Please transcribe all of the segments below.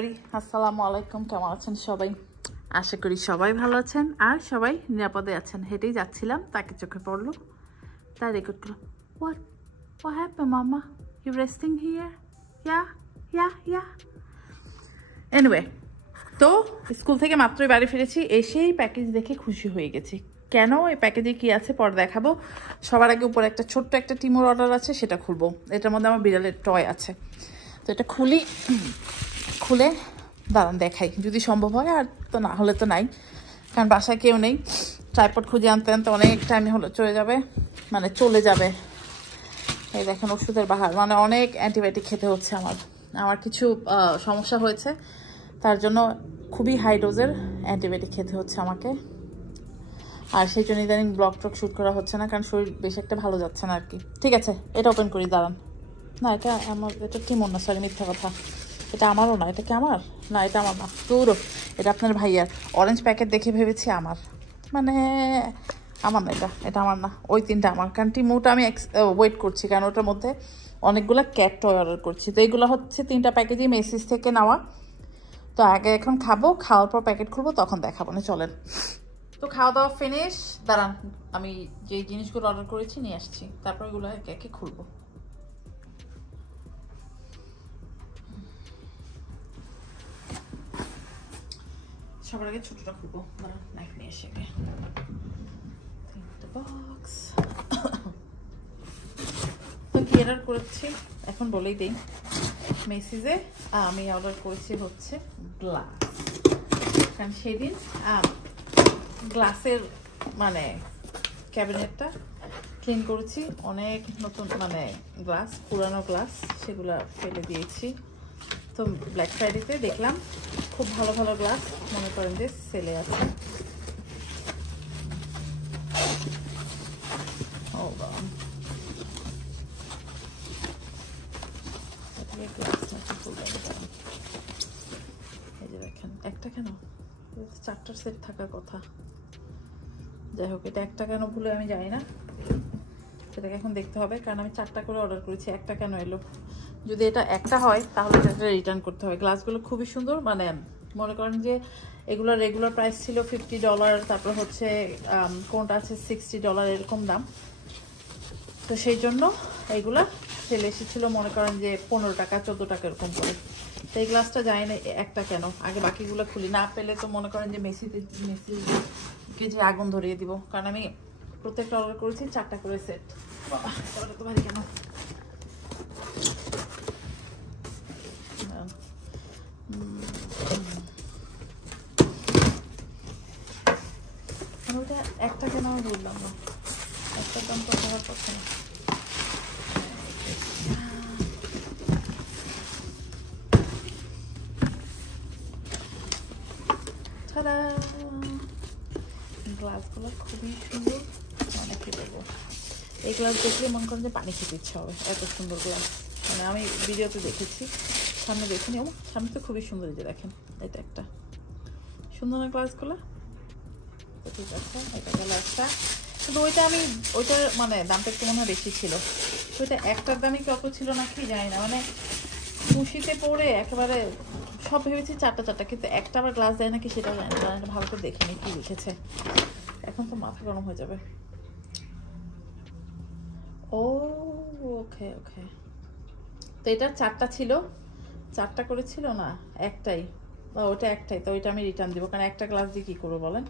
Everybody, আসসালামু আলাইকুম। কেমন আছেন সবাই? আশা করি সবাই ভালো আছেন আর সবাই নিরাপদে আছেন। হেঁটেই যাচ্ছিলাম, তাকে চোখে পড়লো, তাই রেকর্ড করলো। What happened, Mama? You resting here? Yeah. Anyway, তো স্কুল থেকে মাত্রই বাড়ি ফিরেছি, এসেই প্যাকেজ দেখে খুশি হয়ে গেছি। কেন, এই প্যাকেজে কি আছে পরে দেখাবো। সবার আগে উপরে একটা ছোট্ট একটা টিমোর অর্ডার আছে, সেটা খুলবো। এটার মধ্যে আমার বিড়ালের টয় আছে, তো এটা খুলে দাঁড়ান দেখাই যদি সম্ভব হয়, আর তো না হলে তো নাই, কারণ বাসায় কেউ নেই। ট্রাইপড খুঁজে আনতে আনতে অনেক টাইম হলো চলে যাবে। এই দেখেন ওষুধের বাহার, মানে অনেক অ্যান্টিবায়োটিক খেতে হচ্ছে। আমার কিছু সমস্যা হয়েছে, তার জন্য খুবই হাই ডোজের অ্যান্টিবায়োটিক খেতে হচ্ছে আমাকে। আর সেই জন্য ইদানিং ব্লগ টক শ্যুট করা হচ্ছে না, কারণ শরীর বেশ একটা ভালো যাচ্ছে না আর কি। ঠিক আছে, এটা ওপেন করি, দাঁড়ান। না, এটা আমার, এটা টিমোর না, সরি মিথ্যা কথা। এটা আমারও না। এটা কি আমার? না, এটা আমার না, পুরো এটা আপনার ভাইয়ার। অরেঞ্জ প্যাকেট দেখে ভেবেছি আমার, মানে আমার না, এটা আমার না। ওই তিনটা আমার, কারণ টিমোটা আমি ওয়েট করছি, কারণ ওটার মধ্যে অনেকগুলো ক্যাট টয় অর্ডার করছি। তো এইগুলো হচ্ছে তিনটা প্যাকেজই মেসিস থেকে নেওয়া। তো আগে এখন খাবো, খাওয়ার পর প্যাকেট খুলবো, তখন দেখাবো না, চলেন। তো খাওয়া দাওয়া ফিনিশ, দাঁড়ান আমি যে জিনিসগুলো অর্ডার করেছি নিয়ে আসছি, তারপর এগুলো একে একে খুলবো। সবার আগে ছোটটা খুলবো, দাঁড়ান নাইফ নিয়ে এসে বক্স। তো কি অর্ডার করেছি এখন বলেই দিই। মেসিজে আমি অর্ডার করেছি হচ্ছে গ্লাস, কারণ সেদিন গ্লাসের মানে ক্যাবিনেটটা ক্লিন করেছি, অনেক নতুন মানে গ্লাস, পুরানো গ্লাস, সেগুলো ফেলে দিয়েছি। তো ব্ল্যাক ফ্রাইডেতে দেখলাম খুব ভালো ভালো গ্লাস, মনে করেন যে সেলে আছে। এই যে দেখেন, একটা কেন, 4টার সেট থাকার কথা। যাই হোক, এটা একটা কেন ভুলে আমি জানি না, সেটাকে এখন দেখতে হবে, কারণ আমি 4টা করে অর্ডার করেছি, একটা কেন এলো। যদি এটা একটা হয় তাহলে এটা রিটার্ন করতে হবে। গ্লাসগুলো খুবই সুন্দর, মানে মনে করেন যে এগুলোর রেগুলার প্রাইস ছিল $50, তারপর হচ্ছে কোনটা আছে $60 এরকম দাম। তো সেই জন্য এইগুলা সেল এসেছিলো মনে করেন যে 15 টাকা 14 টাকা এরকম করে। তো এই গ্লাসটা যায় না একটা কেন, আগে বাকিগুলো খুলি, না পেলে তো মনে করেন যে মেসিকে যে আগুন ধরিয়ে দিব, কারণ আমি প্রত্যেকটা অর্ডার করেছি 4টা করে সেট। বাবা তো ভারী কেন। ওটা একটা কেন আমি বললাম না, একটার দাম তো হওয়ার কথা না। গ্লাসগুলো খুবই সুন্দর, অনেকে দেবো। এই গ্লাস দেখলে মনে করেন যে পানি খেতে ইচ্ছা হবে, এত সুন্দর গ্লাস। মানে আমি ভিডিওতে দেখেছি, সামনে দেখিনি। ও সামনে তো খুবই সুন্দর, যে দেখেন এটা একটা সুন্দর না গ্লাসগুলো। তো ঠিক আছে, এটা গেল একটা। কিন্তু ওইটার মানে দামটা একটু মনে হয় বেশি ছিল। ওইটা একটার দামই কত ছিল নাকি জানি না, মানে খুশিতে পড়ে একেবারে সব ভেবেছি 4টা, কিন্তু একটা আবার গ্লাস দেয় নাকি সেটাও জানি না, এটা ভালো করে দেখিনি কি লিখেছে। এখন তো মাথা গরম হয়ে যাবে। ওকে, তো এটা 4টা ছিল, 4টা করে ছিল না, একটাই। ওটা একটাই, তো ওইটা আমি রিটার্ন দিব, কারণ একটা গ্লাস দিয়ে কি করবো বলেন।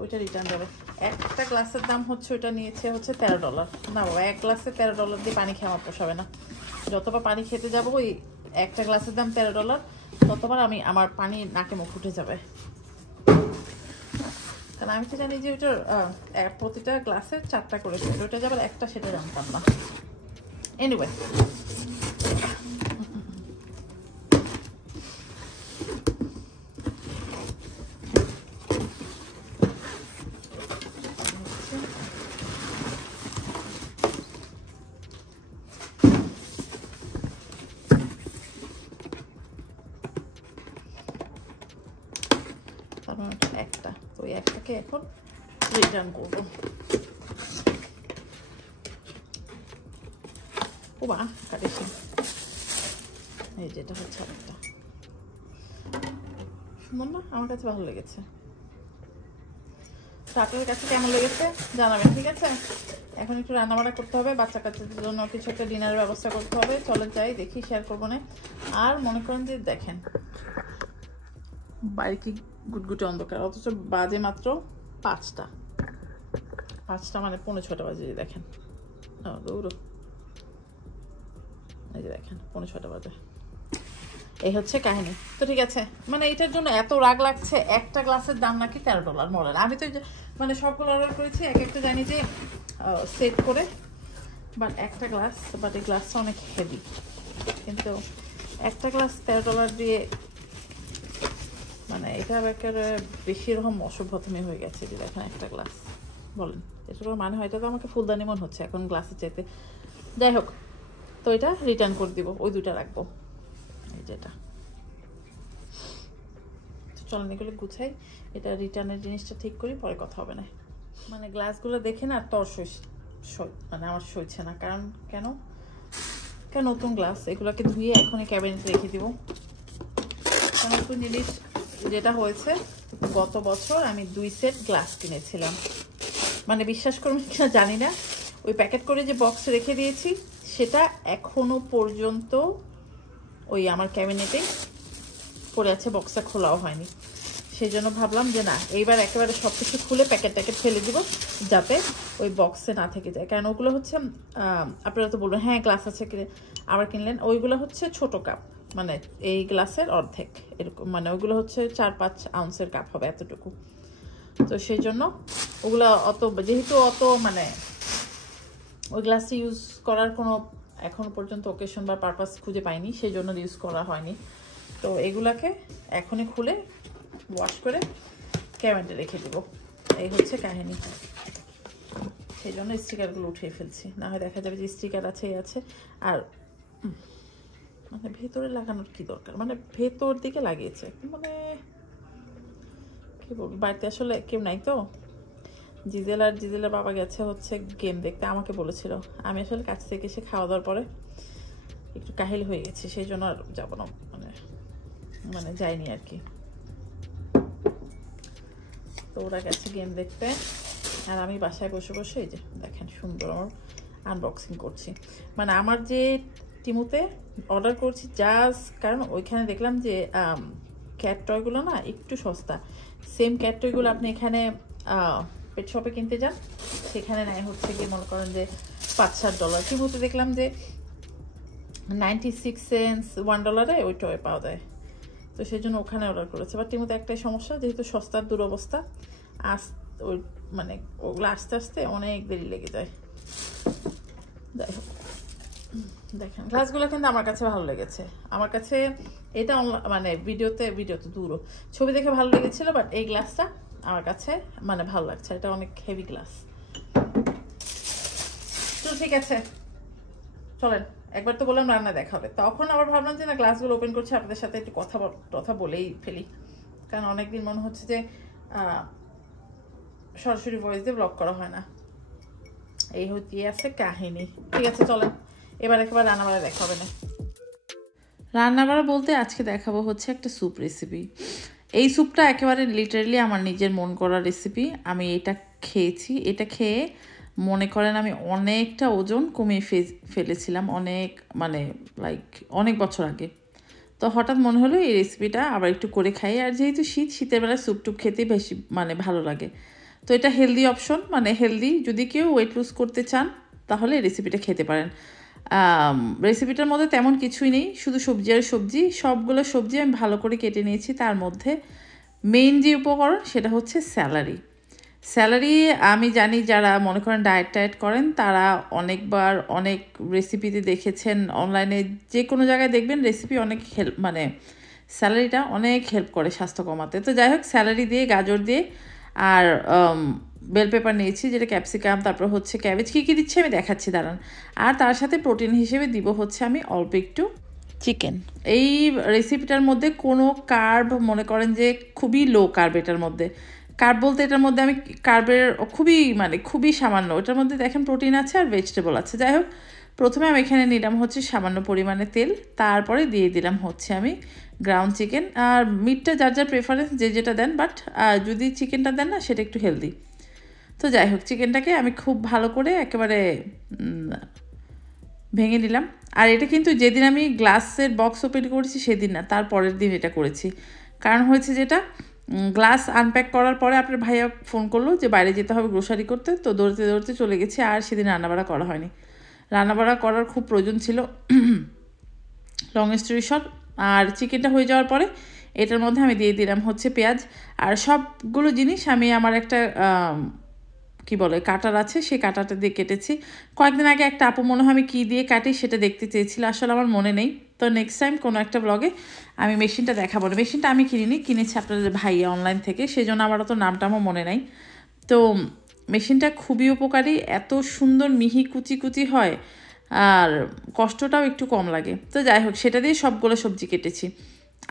ওইটা রিটার্ন যাবে। একটা গ্লাসের দাম হচ্ছে, ওইটা নিয়েছে হচ্ছে $13। না বাবা, এক গ্লাসে $13 দিয়ে পানি খাওয়া পোষাবে না। যতবার পানি খেতে যাবো, ওই একটা গ্লাসের দাম $13, ততবার আমার পানি নাকে মুখ উঠে যাবে। কারণ আমি তো জানি যে ওইটার প্রতিটা গ্লাসের 4টা করেছে, ওইটা যাবার একটা, সেটা জানতাম না। এনিওয়ে, একটা, তো ওই একটাকে এখন রিটার্ন করবো। ও মা কাটিস, এই যেটা হচ্ছে আরেকটা। সুন্দর না? আমার কাছে ভালো লেগেছে। তো আপনাদের কাছে কেমন লেগেছে জানাবেন, ঠিক আছে? এখন একটু রান্নাবান্না করতে হবে, বাচ্চা কাচ্চাদের জন্য কিছু একটা ডিনারের ব্যবস্থা করতে হবে। চলে যাই, দেখি, শেয়ার করবো না। আর মনে করেন যে দেখেন বাইরে কি গুটগুটে অন্ধকার, অথচ বাজে মাত্র 5টা, মানে 5:45 বাজে। দেখেন দৌড়ো, এই যে দেখেন 5:45 বাজে। এই হচ্ছে কাহিনী। তো ঠিক আছে, মানে এটার জন্য এত রাগ লাগছে। একটা গ্লাসের দাম নাকি $13 মডেল। আমি তো মানে সবগুলো অর্ডার করেছি, এক একটা জানি যে সেট করে, বাট একটা গ্লাস, বাট এই গ্লাসটা অনেক হেভি, কিন্তু একটা গ্লাস $13 দিয়ে, মানে এটা একেবারে বেশি রকম অসভ্যতমী হয়ে গেছে। যে দেখেন একটা গ্লাস, বলেন এটা কোনো মানে হয়? এটা তো আমাকে ফুলদানি মনে হচ্ছে এখন গ্লাসের চাইতে। যাই হোক, তো এটা রিটার্ন করে দিব, ওই দুটা রাখবো, এই যেটা। চলেন এগুলো গুছাই, এটা রিটার্নের জিনিসটা ঠিক করি, পরে কথা হবে না। মানে গ্লাসগুলো দেখে না তোর মানে আমার সইছে না। কারণ কেন নতুন গ্লাস, এগুলোকে ধুয়ে এখনই ক্যাবিনেটে রেখে দিব। কারণ নতুন জিনিস যেটা হয়েছে, গত বছর আমি 2 সেট গ্লাস কিনেছিলাম। মানে বিশ্বাস করবেন কিনা জানি না, ওই প্যাকেট করে যে বক্স রেখে দিয়েছি সেটা এখনো পর্যন্ত ওই আমার ক্যাবিনেটে পড়ে আছে, বক্সটা খোলাও হয়নি। সেই জন্য ভাবলাম যে না, এইবার একেবারে সব কিছু খুলে প্যাকেট ফেলে দিব, যাতে ওই বক্সে না থেকে যায়। কারণ ওগুলো হচ্ছে, আপনারা তো বলবেন হ্যাঁ গ্লাস আছে কিনে আবার কিনলেন, ওইগুলো হচ্ছে ছোট কাপ, মানে এই গ্লাসের অর্ধেক এরকম, মানে ওইগুলো হচ্ছে 4-5 আউন্সের কাপ হবে, এতটুকু। তো সেই জন্য ওগুলো যেহেতু অত মানে ওই গ্লাসটি ইউজ করার কোনো এখনো পর্যন্ত ওকেশন বা পারপাস খুঁজে পাইনি, সেই জন্য ইউজ করা হয়নি। তো এগুলাকে এখনই খুলে ওয়াশ করে ক্যাবিনেটে রেখে দেব। এই হচ্ছে কাহিনী। সেই জন্য স্টিকারগুলো উঠিয়ে ফেলছি, না হয় দেখা যাবে যে স্টিকার আছে আর মানে ভেতরে লাগানোর কি দরকার, মানে ভেতর দিকে লাগিয়েছে, মানে কি বলবো, বাড়িতে আসলে কেউ নাই তো। জিজেলার বাবা গেছে হচ্ছে গেম দেখতে, আমাকে বলেছিল। আমি আসলে কাছ থেকে এসে খাওয়া দাওয়ার পরে একটু কাহিল হয়ে গেছি, সেই জন্য আর যাবো না, মানে যাইনি আর কি। তো ওরা গেছে গেম দেখতে, আর আমি বাসায় বসে বসে এই যে দেখেন সুন্দর আমার আনবক্সিং করছি। মানে আমার যে টিমুতে অর্ডার করছি জাস্ট কারণ ওইখানে দেখলাম যে ক্যাট টয়গুলো না একটু সস্তা। সেম ক্যাট টয়গুলো আপনি এখানে পেট শপে কিনতে যান, সেখানে নেয় হচ্ছে গিয়ে মনে করেন যে $5-7। টিমুতে দেখলাম যে 96 সেন্টস $1 ওই টয় পাওয়া যায়। তো সেই জন্য ওখানে অর্ডার করেছে। বাট টিমুতে একটাই সমস্যা, যেহেতু সস্তার দুরবস্থা, ওই মানে ওগুলো আস্তে আস্তে অনেক দেরি লেগে যায়। যাই হোক, দেখেন গ্লাসগুলো কিন্তু আমার কাছে ভালো লেগেছে। আমার কাছে এটা মানে ভিডিওতে দূরও ছবি দেখে ভালো লেগেছিল, বাট এই গ্লাসটা আমার কাছে মানে ভালো লাগছে। এটা অনেক হেভি গ্লাস। তো ঠিক আছে, চলেন একবার তো বললাম রান্না দেখা হবে, তখন আবার ভাবলাম যে না গ্লাসগুলো ওপেন করছি, আপনাদের সাথে একটু কথা বলেই ফেলি। কারণ অনেকদিন মনে হচ্ছে যে সরাসরি ভয়েস দিয়ে ব্লগ করা হয় না। এই হচ্ছে আছে কাহিনী। ঠিক আছে চলেন এবার একবার রান্নাবাড়া দেখা হবে না। রান্নাবাড়া বলতে আজকে দেখাবো হচ্ছে একটা স্যুপ রেসিপি। এই স্যুপটা একেবারে লিটারালি আমার নিজের মন করা রেসিপি। আমি এটা খেয়েছি, এটা খেয়ে মনে করেন আমি অনেকটা ওজন কমিয়ে ফেলেছিলাম, মানে অনেক বছর আগে। তো হঠাৎ মনে হলো এই রেসিপিটা আবার একটু করে খাই। আর যেহেতু শীতের বেলায় স্যুপ টুপ খেতে বেশি মানে ভালো লাগে। তো এটা হেলদি অপশন, মানে হেলদি, যদি কেউ ওয়েট লুজ করতে চান তাহলে রেসিপিটা খেতে পারেন। রেসিপিটার মধ্যে তেমন কিছুই নেই, শুধু সবজি আর সবজি। সবগুলো সবজি আমি ভালো করে কেটে নিয়েছি। তার মধ্যে মেইন যে উপকরণ সেটা হচ্ছে স্যালারি। আমি জানি যারা মনে করেন ডায়েট করেন তারা অনেকবার অনেক রেসিপিতে দেখেছেন, অনলাইনে যে কোনো জায়গায় দেখবেন রেসিপি অনেক মানে স্যালারিটা অনেক হেল্প করে স্বাস্থ্য কমাতে। তো যাই হোক, স্যালারি দিয়ে, গাজর দিয়ে আর বেল পেপার নিয়েছি, যেটা ক্যাপসিকাম, তারপর হচ্ছে ক্যাবেজ। কী দিচ্ছি আমি দেখাচ্ছি দাঁড়ান। আর তার সাথে প্রোটিন হিসেবে দিব হচ্ছে আমি অল্প একটু চিকেন। এই রেসিপিটার মধ্যে কোনো কার্ব মনে করেন যে খুবই লো কার্ব। এটার মধ্যে কার্ব বলতে এটার মধ্যে আমি কার্বের খুবই সামান্য। এটার মধ্যে দেখেন প্রোটিন আছে আর ভেজিটেবল আছে। যাই হোক, প্রথমে আমি এখানে নিলাম হচ্ছে সামান্য পরিমাণে তেল, তারপরে দিয়ে দিলাম হচ্ছে আমি গ্রাউন্ড চিকেন। আর মিটটা যার যার প্রেফারেন্স, যে যেটা দেন, বাট যদি চিকেনটা দেন না সেটা একটু হেলদি। তো যাই হোক, চিকেনটাকে আমি খুব ভালো করে একেবারে ভেঙে নিলাম। আর এটা কিন্তু যেদিন আমি গ্লাসের বক্স ওপেন করেছি সেদিন না, তার পরের দিন এটা করেছি। কারণ হয়েছে যেটা, গ্লাস আনপ্যাক করার পরে আপনার ভাইয়া ফোন করলো যে বাইরে যেতে হবে গ্রোসারি করতে, তো দৌড়তে দৌড়তে চলে গেছি, আর সেদিন রান্নাবাড়া করা হয়নি। রান্নাবাড়া করার খুব প্রয়োজন ছিল, লং স্টোরি শর্ট। আর চিকেনটা হয়ে যাওয়ার পরে এটার মধ্যে আমি দিয়ে দিলাম হচ্ছে পেঁয়াজ। আর সবগুলো জিনিস আমি আমার একটা কি বলে কাটার আছে, সেই কাটাটা দিয়ে কেটেছি। কয়েকদিন আগে একটা আপু মনে হয় আমি কী দিয়ে কাটি সেটা দেখতে চেয়েছিল, আসলে আমার মনে নেই। তো নেক্সট টাইম কোনো একটা ব্লগে আমি মেশিনটা দেখাবো না। মেশিনটা আমি কিনিনি, কিনেছি আপনাদের ভাইয়া অনলাইন থেকে, সেই জন্য আমার অত নামটা আমার মনে নাই। তো মেশিনটা খুবই উপকারী, এত সুন্দর মিহি কুচি কুচি হয়, আর কষ্টটাও একটু কম লাগে। তো যাই হোক, সেটা দিয়ে সবগুলো সবজি কেটেছি।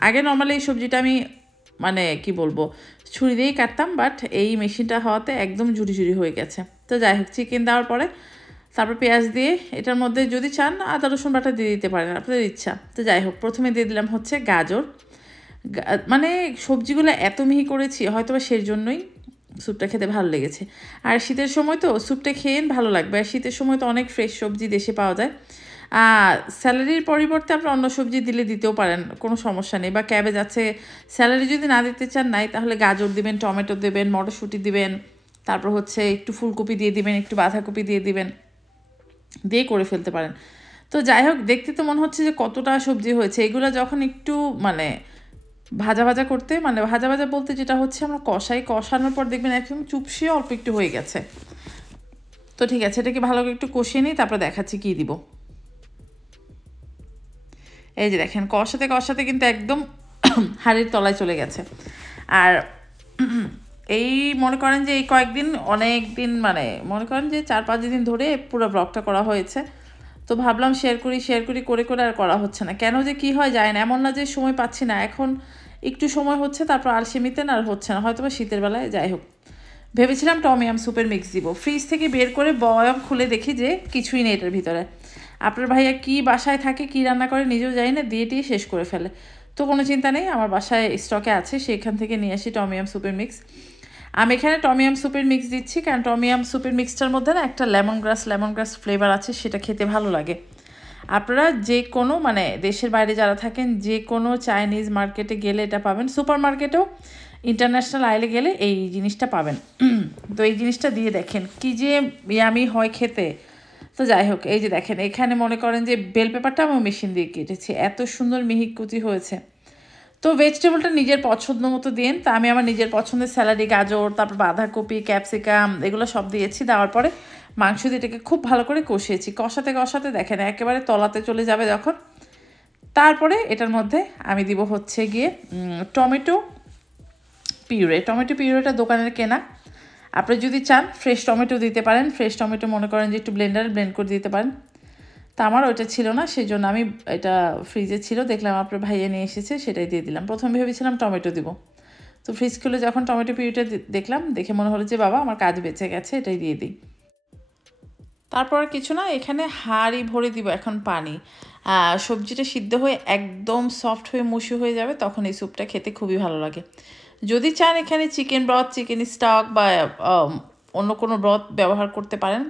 আগে নর্মালি এই সবজিটা আমি মানে কি বলবো ছুরি দিয়েই কাটতাম, বাট এই মেশিনটা হওয়াতে একদম ঝুড়ি ঝুড়ি হয়ে গেছে। তো যাই হোক, চিকেন দেওয়ার পরে তারপর পেঁয়াজ দিয়ে এটার মধ্যে যদি চান আদা রসুন বাটা দিয়ে দিতে পারেন, আপনাদের ইচ্ছা। তো যাই হোক, প্রথমে দিয়ে দিলাম হচ্ছে গাজর। মানে সবজিগুলো এত মিহি করেছি হয়তো বা সেই জন্যই স্যুপটা খেতে ভালো লেগেছে। আর শীতের সময় তো স্যুপটা খেয়ে ভালো লাগবে, আর শীতের সময় তো অনেক ফ্রেশ সবজি দেশে পাওয়া যায়। স্যালারির পরিবর্তে আপনি অন্য সবজি দিতেও পারেন, কোনো সমস্যা নেই। বা ক্যাবেজ আছে, স্যালারি যদি না দিতে চান নাই, তাহলে গাজর দিবেন, টমেটো দেবেন, মটরশুঁটি দিবেন, তারপর হচ্ছে একটু ফুলকপি দিয়ে দিবেন, একটু বাঁধাকপি দিয়ে দিবেন, দিয়ে করে ফেলতে পারেন। তো যাই হোক, দেখতে তো মনে হচ্ছে যে কতটা সবজি হয়েছে। এগুলো যখন একটু মানে ভাজা ভাজা করতে, মানে ভাজা ভাজা বলতে যেটা হচ্ছে আমরা কষানোর পর দেখবেন একদম চুপসে অল্প একটু হয়ে গেছে। তো ঠিক আছে, এটাকে ভালো করে একটু কষিয়ে নিই, তারপর দেখাচ্ছি কী দিব। এই যে দেখেন, কষাতে কষাতে কিন্তু একদম হাড়ির তলায় চলে গেছে। আর এই মনে করেন যে এই কয়েকদিন অনেক দিন, মানে মনে করেন যে 4-5 দিন ধরে পুরো ব্লগটা করা হয়েছে। তো ভাবলাম শেয়ার করি করে করে আর করা হচ্ছে না, কেন যে কি হয় যায় না। এমন না যে সময় পাচ্ছি না, এখন একটু সময় হচ্ছে, তারপর আলসেমিতে না আর হচ্ছে না, হয়তো বা শীতের বেলায়। যাই হোক, ভেবেছিলাম টমিয়াম স্যুপের মিক্স দিব, ফ্রিজ থেকে বের করে বয়াম খুলে দেখি যে কিছুই নেই এটার ভিতরে। আপনার ভাইয়া কি বাসায় থাকে, কি রান্না করে নিজেও জানি না, দিয়ে টিয়ে শেষ করে ফেলে। তো কোনো চিন্তা নেই, আমার বাসায় স্টকে আছে, সেখান থেকে নিয়ে আসি টমিয়াম স্যুপের মিক্স। আমি এখানে টমিয়াম স্যুপের মিক্স দিচ্ছি কারণ টমিয়াম স্যুপের মিক্সটার মধ্যে না একটা লেমন গ্রাস ফ্লেভার আছে, সেটা খেতে ভালো লাগে। আপনারা যে কোনো মানে দেশের বাইরে যারা থাকেন, যে কোনো চাইনিজ মার্কেটে গেলে এটা পাবেন, সুপার মার্কেটেও ইন্টারন্যাশনাল আইলে গেলে এই জিনিসটা পাবেন। তো এই জিনিসটা দিয়ে দেখেন কি যে ইয়ামি হয় খেতে। তো যাই হোক, এই যে দেখেন, এখানে মনে করেন যে বেল পেপারটা আমি মেশিন দিয়ে কেটেছি, এত সুন্দর মিহি কুচি হয়েছে। তো ভেজিটেবলটা নিজের পছন্দ মতো দিন। তা আমি আমার নিজের পছন্দের স্যালাডি, গাজর, তারপর বাঁধাকপি, ক্যাপসিকাম, এগুলো সব দিয়েছি। দেওয়ার পরে মাংস দিয়ে এটাকে খুব ভালো করে কষিয়েছি। কষাতে কষাতে দেখেন একেবারে তলাতে চলে যাবে যখন, তারপরে এটার মধ্যে আমি দিব হচ্ছে গিয়ে টমেটো পিউরেটা দোকানের কেনা। আপনি যদি চান ফ্রেশ টমেটো দিতে পারেন, ফ্রেশ টমেটো মনে করেন যে একটু ব্লেন্ডারে ব্লেন্ড করে দিতে পারেন। তা আমার ওইটা ছিল না, সেই জন্য আমি এটা ফ্রিজে ছিল, দেখলাম আপনার ভাইয়া নিয়ে এসেছে, সেটাই দিয়ে দিলাম। প্রথমে ভেবেছিলাম টমেটো দিব, তো ফ্রিজ খুলে যখন টমেটো পিউরিটা দেখলাম, দেখে মনে হলো যে বাবা আমার কাজ বেঁচে গেছে, এটাই দিয়ে দিই। তারপর কিছু না, এখানে হাঁড়ি ভরে দিব এখন পানি। সবজিটা সিদ্ধ হয়ে একদম সফট হয়ে মুশি হয়ে যাবে, তখন এই স্যুপটা খেতে খুবই ভালো লাগে। যদি চান এখানে চিকেন ব্রথ, চিকেন স্টক বা অন্য কোনো ব্রথ ব্যবহার করতে পারেন,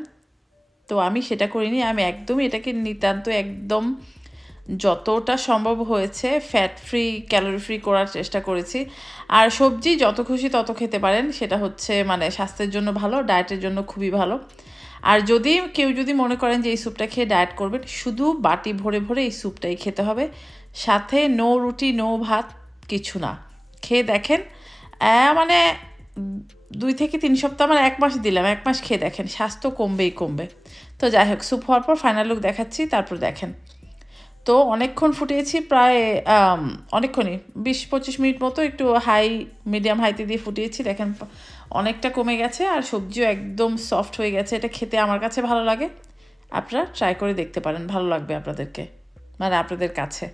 তো আমি সেটা করিনি। আমি একদমই এটাকে নিতান্ত একদম যতটা সম্ভব হয়েছে ফ্যাট ফ্রি, ক্যালোরি ফ্রি করার চেষ্টা করেছি। আর সবজি যত খুশি তত খেতে পারেন, সেটা হচ্ছে মানে স্বাস্থ্যের জন্য ভালো, ডায়েটের জন্য খুবই ভালো। আর যদি কেউ মনে করেন যে এই স্যুপটা খেয়ে ডায়েট করবেন, শুধু বাটি ভরে ভরে এই স্যুপটাই খেতে হবে, সাথে নো রুটি, নো ভাত, কিছু না। খেয়ে দেখেন, মানে 2 থেকে 3 সপ্তাহ, মানে 1 মাস দিলাম, 1 মাস খেয়ে দেখেন, স্বাস্থ্য কমবে। তো যাই হোক, স্যুপ হওয়ার পর ফাইনাল লুক দেখাচ্ছি, তারপর দেখেন। তো অনেকক্ষণ ফুটিয়েছি, প্রায় অনেকক্ষণই 20-25 মিনিট মতো, একটু মিডিয়াম হাইতে দিয়ে ফুটিয়েছি। দেখেন অনেকটা কমে গেছে, আর সবজিও একদম সফট হয়ে গেছে। এটা খেতে আমার কাছে ভালো লাগে, আপনারা ট্রাই করে দেখতে পারেন, ভালো লাগবে আপনাদেরকে, মানে আপনাদের কাছে।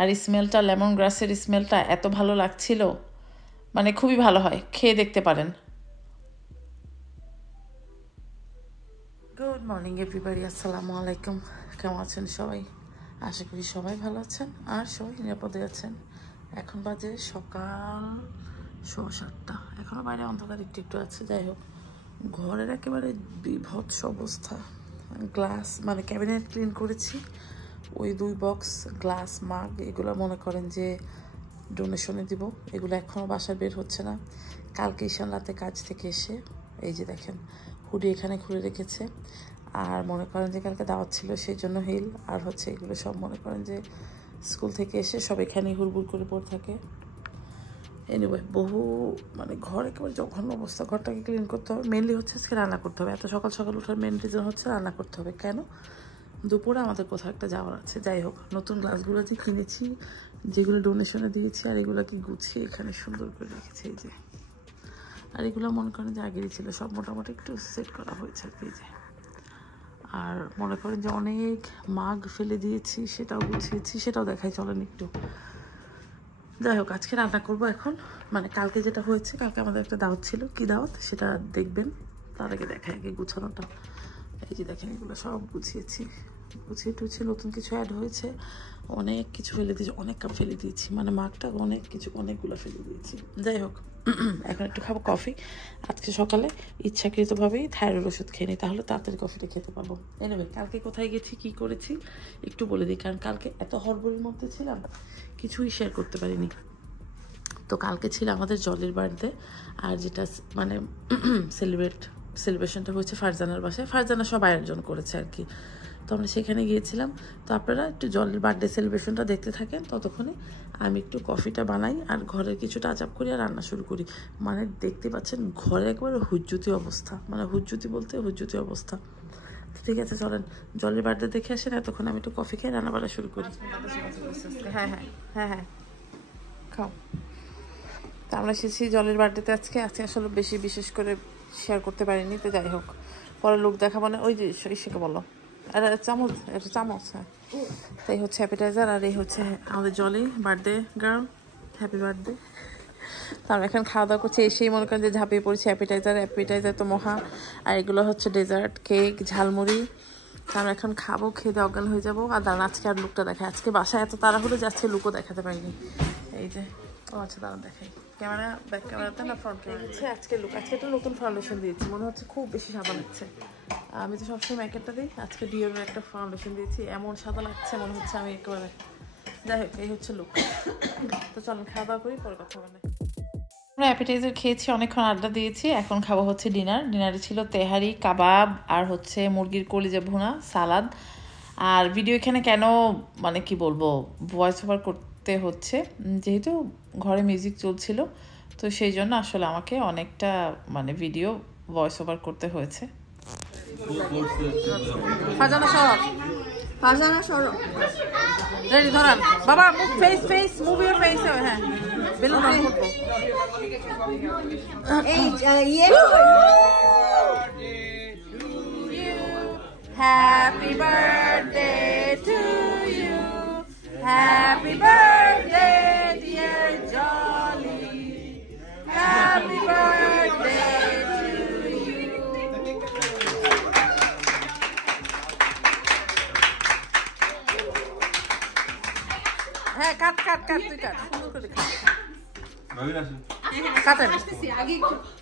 আর স্মেলটা, লেমন গ্রাসের স্মেলটা এত ভালো লাগছিল, মানে খুবই ভালো হয়, খেয়ে দেখতে পারেন। মর্নিং এভরিবডি, আসসালামু আলাইকুম। কেমন আছেন সবাই? আশা করি সবাই ভালো আছেন আর সবাই নিরাপদে আছেন। এখন বাজে সকাল 7:30। এখনও বাইরে অন্ধকার একটু একটু আছে। যাই হোক, ঘরের একেবারে বিভৎস অবস্থা। গ্লাস মানে ক্যাবিনেট ক্লিন করেছি, ওই 2 বক্স গ্লাস মাগ এগুলো মনে করেন যে ডোনেশনে দিব। এগুলো এখনও বাসায় বের হচ্ছে না। কালকে ঈশান রাতে কাজ থেকে এসে এই যে দেখেন হুডি এখানে খুলে রেখেছে। আর মনে করেন যে কালকে দাওয়াত ছিল সেই জন্য হিল আর হচ্ছে এগুলো সব মনে করেন যে স্কুল থেকে এসে সব এখানেই হুড়বুড় করে পড়ে থাকে। এনিওয়ে বহু মানে ঘর একেবারে জঘন্য অবস্থা। ঘরটাকে ক্লিন করতে হবে, মেনলি হচ্ছে আজকে রান্না করতে হবে। এত সকাল সকাল ওঠার মেন রিজন হচ্ছে রান্না করতে হবে। কেন? দুপুরে আমাদের কোথাও একটা যাওয়ার আছে। যাই হোক, নতুন গ্লাসগুলো যে কিনেছি, যেগুলো ডোনেশনে দিয়েছি, আর এগুলোকে গুছিয়ে এখানে সুন্দর করে রেখেছি এই যে। আর এগুলো মনে করেন যে আগেরই ছিল, সব মোটামুটি একটু সেট করা হয়েছে আর কি। এই যে আর মনে করেন যে অনেক মাগ ফেলে দিয়েছি, সেটাও গুছিয়েছি, সেটাও দেখাই চলেন একটু। যাই হোক, আজকে রান্না করবো এখন। মানে কালকে যেটা হয়েছে, কালকে আমাদের একটা দাওয়াত ছিল। কি দাওয়াত সেটা দেখবেন, তার আগে দেখাই আগে গুছানোটা। এই যে দেখেন এগুলো সব গুছিয়েছি, গুছিয়ে টুছিয়ে নতুন কিছু অ্যাড হয়েছে। অনেক কিছু ফেলে দিয়েছি, অনেক কাপ ফেলে দিয়েছি, মানে মাগটা অনেক কিছু অনেকগুলো ফেলে দিয়েছি। যাই হোক, এখন একটু খাবো কফি। আজকে সকালে ইচ্ছাকৃতভাবেই থাইরয়েড ওষুধ খেয়ে নিই, তাহলে তাড়াতাড়ি কফিটা খেতে পারবো। এনিওয়ে, কালকে কোথায় গেছি কী করেছি একটু বলে দিই, কারণ কালকে এত হড়বড়ির মধ্যে ছিলাম কিছুই শেয়ার করতে পারিনি। তো কালকে ছিল আমাদের জলের বার্থডে, আর যেটা মানে সেলিব্রেশনটা হয়েছে ফারজানার বাসায়। ফারজানা সব আয়োজন করেছে আর কি। তো আমরা সেখানে গিয়েছিলাম। তো আপনারা একটু জলের বার্থডে সেলিব্রেশনটা দেখতে থাকেন, ততক্ষণে আমি একটু কফিটা বানাই আর ঘরের কিছু টাচ আপ করি আর রান্না শুরু করি। মানে দেখতে পাচ্ছেন ঘরে একবারে হুজ্জুতি অবস্থা, মানে হুজ্জুতি বলতে হুজ্জুতি অবস্থা। তো ঠিক আছে, চলেন জলের বার্থডে দেখে আসেন। এতক্ষণ আমি একটু কফি খেয়ে রান্না বান্না শুরু করি। হ্যাঁ হ্যাঁ হ্যাঁ হ্যাঁ, খাও। তা আমরা এসেছি জলের বার্থডেতে আজকে আসলে বেশি বিশেষ করে শেয়ার করতে পারিনি। তো যাই হোক, পরে লোক দেখা মানে ওই যে ইসেকে বলো, এটা চামচ, এটা চামচ। হ্যাঁ, তো এই হচ্ছে অ্যাপিটাইজার আর এই হচ্ছে আমাদের Jolly birthday girl, happy birthday. তো আমরা এখন খাওয়া দাওয়া করছি, এসেই মনে করেন যে ঝাঁপিয়ে পড়েছি অ্যাপিটাইজার তো মহা। আর এগুলো হচ্ছে ডেজার্ট, কেক, ঝালমুড়ি। তো আমরা এখন খাবো, খেয়ে অজ্ঞান হয়ে যাবো। আর দাঁড়ান আজকে আর লুকটা দেখায়। আজকে বাসায় এত তাড়াহুড়ো যাচ্ছে, লুকও দেখাতে পারিনি। এই যে ও আচ্ছা, দাঁড়ান দেখাই। ক্যামেরা ব্যাক ক্যামেরাতে না ফ্রন্ট ক্যামেরা হচ্ছে আজকে লুক। আজকে একটা নতুন ফাউন্ডেশন দিয়েছি, মনে হচ্ছে খুব বেশি সাদা লাগছে। আমি তো সবসময় ম্যাকেটটা দিই, আজকে ডিওরের একটা ফাউন্ডেশন দিয়েছি, এমন সাদা লাগছে মনে হচ্ছে আমি একেবারে। যাই হোক, এই হচ্ছে লুক। তো চলুন খাওয়া দাওয়া করি, পরে কথা বলে। আমরা অ্যাপিটাইজার খেয়েছি, অনেকক্ষণ আড্ডা দিয়েছি, এখন খাবো হচ্ছে ডিনার। ডিনারে ছিল তেহারি, কাবাব আর হচ্ছে মুরগির কলিজা ভুনা, সালাদ। আর ভিডিও এখানে কেন মানে কি বলবো ভয়েস ওভার করতে হচ্ছে, যেহেতু ঘরে মিউজিক চলছিল, তো সেই জন্য আসলে আমাকে অনেকটা মানে ভিডিও ভয়েস ওভার করতে হয়েছে। রেডি ধরান বাবা, ফেস মুভ ইওর ফেস। হ্যাঁ, বেলুন অন করব। Happy birthday to you, happy birthday dear Jolly, happy birthday to you. হ্যাঁ, কাট তুই কাট, সুন্দর করে কাট। কাটেন,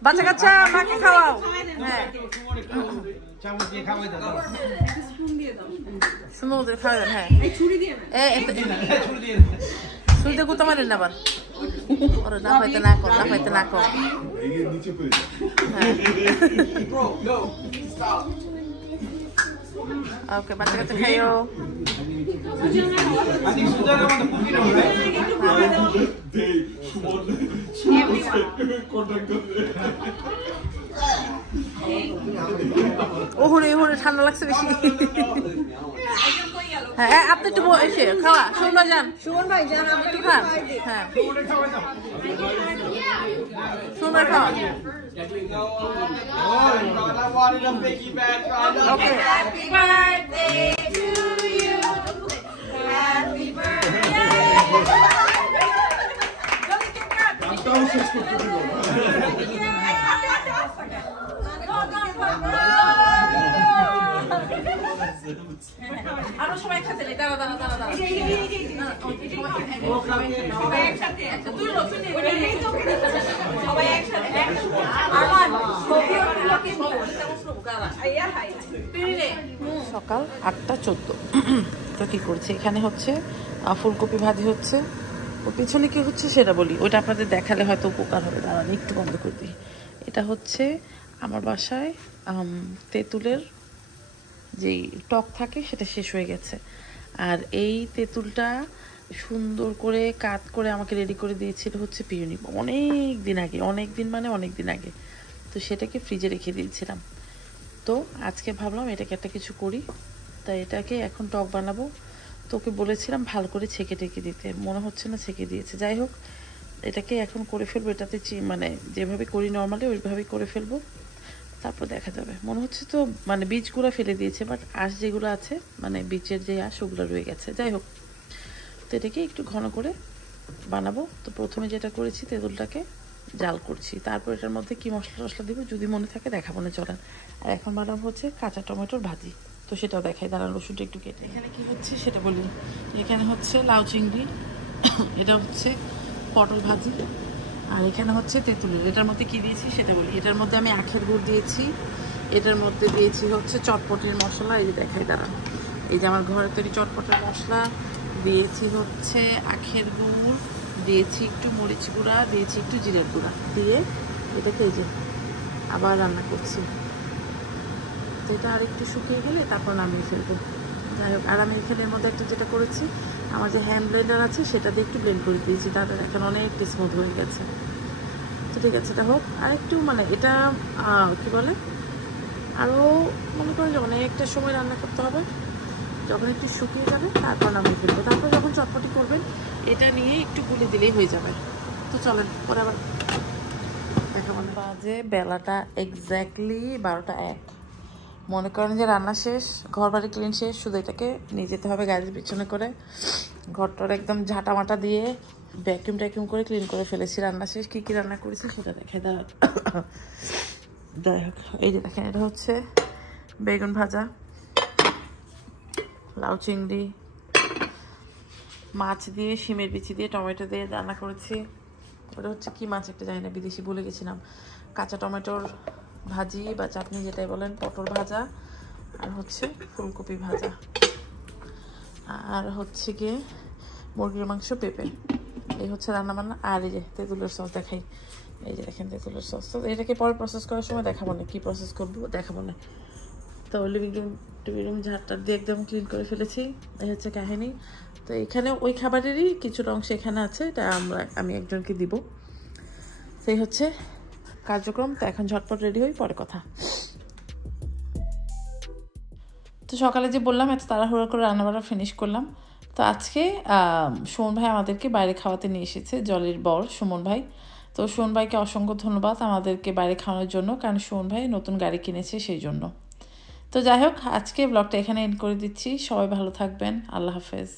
বাচ্চা কাচ্চা মাকে খাওয়াও। হ্যাঁ, সুন্দর করে খাওয়া দেন। হ্যাঁ, ছুরি দিয়ে গুঁতো মারেন আবার। ওরে না পাইতে না কর, হ্যাঁ ওকে, বাচ্চা কাচ্চা খাইও। ওহরে ঠান্ডা লাগছে বেশি। হ্যাঁ, আপনি একটু এসে খাওয়া। সুমন ভাই যান আপনি একটু খান। হ্যাঁ, সুমন ভাই খাওয়া। Okay, happy birthday to you, happy birthday. সকাল 8:14। তো কি করছে এখানে হচ্ছে ফুলকপি ভাজি হচ্ছে। ও পিছনে কি হচ্ছে সেটা বলি, ওইটা আপনাদের দেখালে হয়তো উপকার হবে। দাঁড়ান একটু বন্ধ করে দিই। এটা হচ্ছে আমার বাসায় তেঁতুলের যেই টক থাকে সেটা শেষ হয়ে গেছে, আর এই তেঁতুলটা সুন্দর করে কাট করে আমাকে রেডি করে দিয়েছিল হচ্ছে পিউনি অনেক দিন আগে, অনেক দিন আগে। তো সেটাকে ফ্রিজে রেখে দিয়েছিলাম। তো আজকে ভাবলাম এটাকে একটা কিছু করি, তাই এটাকে এখন টক বানাবো। তোকে বলেছিলাম ভালো করে ছেঁকে টেকে দিতে, মনে হচ্ছে না ছেঁকে দিয়েছে। যাই হোক, এটাকে এখন করে ফেলবো। এটাতে মানে যেভাবে করি নর্মালি ওইভাবেই করে ফেলবো, তারপর দেখা যাবে। মনে হচ্ছে তো মানে বীজগুলো ফেলে দিয়েছে, বাট আঁশ যেগুলো আছে মানে বীজের যে আঁশ ওগুলো রয়ে গেছে। যাই হোক, তো এটাকে একটু ঘন করে বানাবো। তো প্রথমে যেটা করেছি তেঁতুলটাকে জাল করছি, তারপর এটার মধ্যে কি মশলা টশলা দিব যদি মনে থাকে দেখাবো না, চলেন। আর এখন বানাবো হচ্ছে কাঁচা টমেটোর ভাজি, তো সেটাও দেখাই। দাঁড়ান রসুনটা একটু কেটে। এখানে কি হচ্ছে সেটা বলি। এখানে হচ্ছে লাউ চিংড়ি, এটা হচ্ছে পটল ভাজি, আর এখানে হচ্ছে তেঁতুলের। এটার মধ্যে কি দিয়েছি সেটা বলি। এটার মধ্যে আমি আখের গুড় দিয়েছি, এটার মধ্যে দিয়েছি হচ্ছে চটপটির মশলা, এই যে দেখাই দাঁড়ান। এই যে আমার ঘরের তৈরি চটপটের মশলা দিয়েছি, হচ্ছে আখের গুড় দিয়েছি, একটু মরিচ গুঁড়া দিয়েছি, একটু জিরের গুঁড়া দিয়ে এটাকে এই যে আবার রান্না করছি। তো এটা আর একটু শুকিয়ে গেলে তারপর নামিয়ে ফেলবো। যাই হোক, আর আমি এখানের মধ্যে একটা যেটা করেছি, আমার যে হ্যান্ড ব্লেন্ডার আছে সেটা দিয়ে একটু ব্লেন্ড করে দিয়েছি, তাদের এখন অনেকটা স্মুথ হয়ে গেছে। তো ঠিক আছে, এটা হোক। আর একটু মানে এটা কি বলে, আরও মনে করেন যে অনেকটা সময় রান্না করতে হবে। যখন একটু শুকিয়ে যাবে তারপর নামিয়ে ফেলবো। তারপর যখন চটপটি করবেন এটা নিয়ে একটু গুলে দিলেই হয়ে যাবে। তো চলেন পরে আবার দেখাবো। বাজে বেলাটা এক্স্যাক্টলি 12:01। মনে করেন যে রান্না শেষ, ঘর বাড়ি ক্লিন শেষ, শুধু এটাকে নিয়ে যেতে হবে গাড়ির পিছনে করে। ঘরটার একদম ঝাঁটা মাটা দিয়ে ভ্যাকিউম ট্যাকিউম করে ক্লিন করে ফেলেছি। রান্না শেষ, কী কী রান্না করেছি সেটা দেখে দাঁড়ান। যাই হোক, এই যে দেখেন, এটা হচ্ছে বেগুন ভাজা, লাউ চিংড়ি, মাছ দিয়ে শিমের বিচি দিয়ে টমেটো দিয়ে রান্না করেছি। ওটা হচ্ছে কি মাছ একটা জানি না, বিদেশি ভুলে গেছিলাম। কাঁচা টমেটোর ভাজি বা চাটনি যেটাই বলেন, পটল ভাজা, আর হচ্ছে ফুলকপি ভাজা, আর হচ্ছে গিয়ে মুরগির মাংস, পেঁপে। এই হচ্ছে রান্নাবান্না। আর এই যে তেঁতুলের সস দেখাই, এই যে দেখেন তেঁতুলের সস। তো এটাকে পরে প্রসেস করার সময় দেখাবো না, কী প্রসেস করবো দেখাবো না। তো লিভিং রুম ঝাড়টা দিয়ে একদম ক্লিন করে ফেলেছি। এই হচ্ছে কাহিনী। তো এখানে ওই খাবারেরই কিছুটা অংশ এখানে আছে, এটা আমি একজনকে দিব। সেই হচ্ছে কার্যক্রম। তো এখন ঝটপট রেডি হই, পরে কথা। তো সকালে যে বললাম এত তাড়াহুড়ো করে রান্নাবাড়া ফিনিশ করলাম। তো আজকে সুমন ভাই আমাদেরকে বাইরে খাওয়াতে নিয়ে এসেছে, জলের বর সুমন ভাই। তো সুমন ভাইকে অসংখ্য ধন্যবাদ আমাদেরকে বাইরে খাওয়ানোর জন্য, কারণ সুমন ভাই নতুন গাড়ি কিনেছে সেই জন্য। তো যাই হোক, আজকে ব্লগটা এখানে এন্ড করে দিচ্ছি। সবাই ভালো থাকবেন, আল্লাহ হাফেজ।